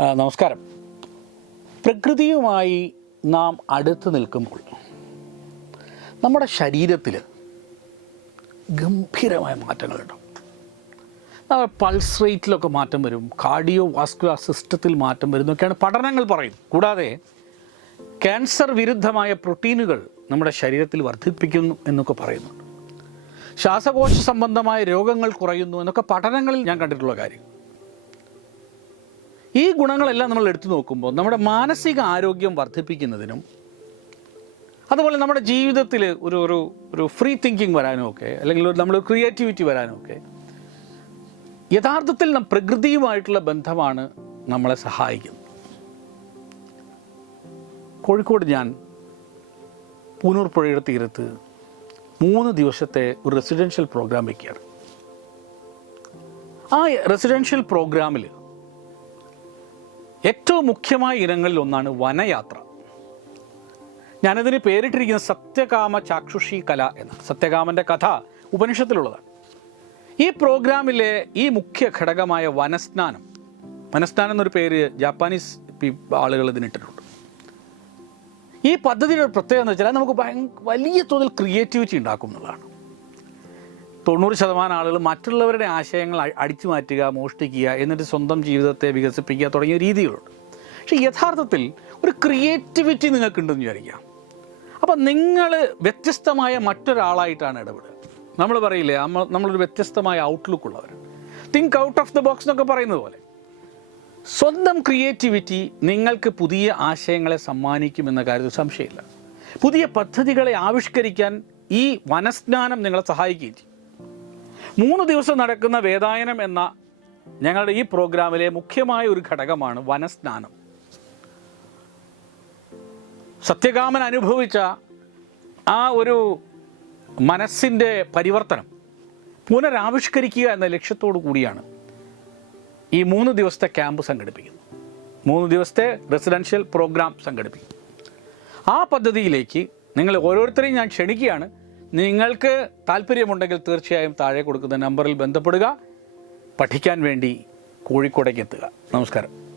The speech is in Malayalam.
നമസ്കാരം. പ്രകൃതിയുമായി നാം അടുത്ത് നിൽക്കുമ്പോൾ നമ്മുടെ ശരീരത്തിൽ ഗംഭീരമായ മാറ്റങ്ങളുണ്ടാവും നമ്മുടെ പൾസ് റേറ്റിലൊക്കെ മാറ്റം വരും. കാർഡിയോ വാസ്കുലർ സിസ്റ്റത്തിൽ മാറ്റം വരും എന്നൊക്കെയാണ് പഠനങ്ങൾ പറയുന്നത്. കൂടാതെ ക്യാൻസർ വിരുദ്ധമായ പ്രോട്ടീനുകൾ നമ്മുടെ ശരീരത്തിൽ വർദ്ധിപ്പിക്കുന്നു എന്നൊക്കെ പറയുന്നുണ്ട്. ശ്വാസകോശ സംബന്ധമായ രോഗങ്ങൾ കുറയുന്നു എന്നൊക്കെ പഠനങ്ങളിൽ ഞാൻ കണ്ടിട്ടുള്ള കാര്യം ഈ ഗുണങ്ങളെല്ലാം നമ്മൾ എടുത്തു നോക്കുമ്പോൾ നമ്മുടെ മാനസിക ആരോഗ്യം വർദ്ധിപ്പിക്കുന്നതിനും അതുപോലെ നമ്മുടെ ജീവിതത്തിൽ ഒരു ഒരു ഒരു ഫ്രീ തിങ്കിങ് വരാനും ഒക്കെ അല്ലെങ്കിൽ നമ്മൾ ക്രിയേറ്റിവിറ്റി വരാനും ഒക്കെ യഥാർത്ഥത്തിൽ പ്രകൃതിയുമായിട്ടുള്ള ബന്ധമാണ് നമ്മളെ സഹായിക്കുന്നത്. കോഴിക്കോട് ഞാൻ പൂനൂർ പുഴയുടെ തീരത്ത് മൂന്ന് ദിവസത്തെ ഒരു റെസിഡൻഷ്യൽ പ്രോഗ്രാം വയ്ക്കുകയാണ് ആ റെസിഡൻഷ്യൽ പ്രോഗ്രാമിൽ ഏറ്റവും മുഖ്യമായ ഇനങ്ങളിൽ ഒന്നാണ് വനയാത്ര. ഞാനതിന് പേരിട്ടിരിക്കുന്ന സത്യകാമ ചാക്ഷുഷി കല എന്ന സത്യകാമന്റെ കഥ ഉപനിഷത്തിലുള്ളതാണ്. ഈ പ്രോഗ്രാമിലെ ഈ മുഖ്യ ഘടകമായ വനസ്നാനം വനസ്നാനം എന്നൊരു പേര് ജാപ്പാനീസ് ആളുകൾ ഇതിനിട്ടിട്ടുണ്ട്. ഈ പദ്ധതിയുടെ പ്രത്യേകത എന്ന് വെച്ചാൽ നമുക്ക് വലിയ തോതിൽ ക്രിയേറ്റിവിറ്റി ഉണ്ടാക്കും എന്നുള്ളതാണ്. തൊണ്ണൂറ് ശതമാനം ആളുകൾ മറ്റുള്ളവരുടെ ആശയങ്ങൾ അടിച്ചു മാറ്റുക മോഷ്ടിക്കുക എന്നിട്ട് സ്വന്തം ജീവിതത്തെ വികസിപ്പിക്കുക തുടങ്ങിയ രീതികളുണ്ട്. പക്ഷേ യഥാർത്ഥത്തിൽ ഒരു ക്രിയേറ്റിവിറ്റി നിങ്ങൾക്കുണ്ടെന്ന് വിചാരിക്കാം. അപ്പം നിങ്ങൾ വ്യത്യസ്തമായ മറ്റൊരാളായിട്ടാണ് ഇടപെടുക. നമ്മൾ പറയില്ലേ നമ്മൾ നമ്മളൊരു വ്യത്യസ്തമായ ഔട്ട്ലുക്ക് ഉള്ളവർ think out of the box എന്നൊക്കെ പറയുന്നത് പോലെ. സ്വന്തം ക്രിയേറ്റിവിറ്റി നിങ്ങൾക്ക് പുതിയ ആശയങ്ങളെ സമ്മാനിക്കുമെന്ന കാര്യത്തിൽ സംശയമില്ല. പുതിയ പദ്ധതികളെ ആവിഷ്കരിക്കാൻ ഈ വനസ്നാനം നിങ്ങളെ സഹായിക്കുകയും ചെയ്യും. മൂന്ന് ദിവസം നടക്കുന്ന വേദായനം എന്ന ഞങ്ങളുടെ ഈ പ്രോഗ്രാമിലെ മുഖ്യമായ ഒരു ഘടകമാണ് വനസ്നാനം. സത്യകാമൻ അനുഭവിച്ച ആ ഒരു മനസ്സിന്റെ പരിവർത്തനം പുനരാവിഷ്കരിക്കുക എന്ന ലക്ഷ്യത്തോടു കൂടിയാണ് ഈ മൂന്ന് ദിവസത്തെ ക്യാമ്പ് സംഘടിപ്പിക്കുന്നത്. മൂന്ന് ദിവസത്തെ റെസിഡൻഷ്യൽ പ്രോഗ്രാം സംഘടിപ്പിക്കും ആ പദ്ധതിയിലേക്ക് നിങ്ങൾ ഓരോരുത്തരെയും ഞാൻ ക്ഷണിക്കുകയാണ്. നിങ്ങൾക്ക് താല്പര്യമുണ്ടെങ്കിൽ തീർച്ചയായും താഴെ കൊടുക്കുന്ന നമ്പറിൽ ബന്ധപ്പെടുക. പഠിക്കാൻ വേണ്ടി കോഴിക്കോടേക്ക് എത്തുക. നമസ്കാരം.